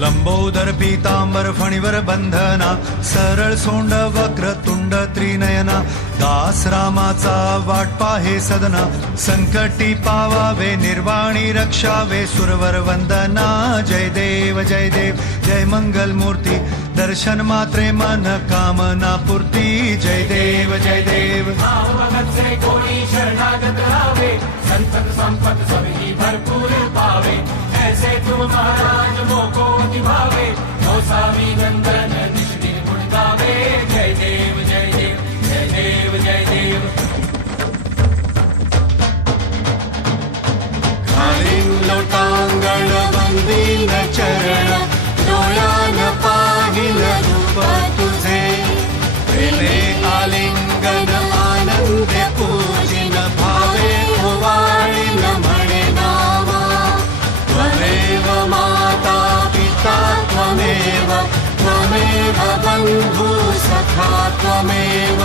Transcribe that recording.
लंबोदर पीतांबर फणीवर बंधना, सरळ सोंड वक्रतुंड त्रिनयना, दास रामाचा वाट पाहे सदना, संकटी पावावे निर्वाणी रक्षावे सुरवर वंदना. जय देव जय देव जय मंगल मूर्ती, दर्शन मात्रे मन कामना पूर्ती. जय देव जय देव. कोणी शरणागत राहावे, संतत संपत सभी भरपूर पावे. ऐसे तुम महाराज मोको निभावे, स्वामी नंदन निश्चित गुण गावे. जय देव जय देव जय देव जय देव. घालीन लोटांगण वंदीन चरण, डोळ्यान पाहिल रूप तुझे. प्रेमे आलिंगन आनंद पूजिन, भावे ओवाळीन म्हणे नामा. त्वमेव माता पिता त्वमेव, त्वमेव बंधु सखा त्वमेव.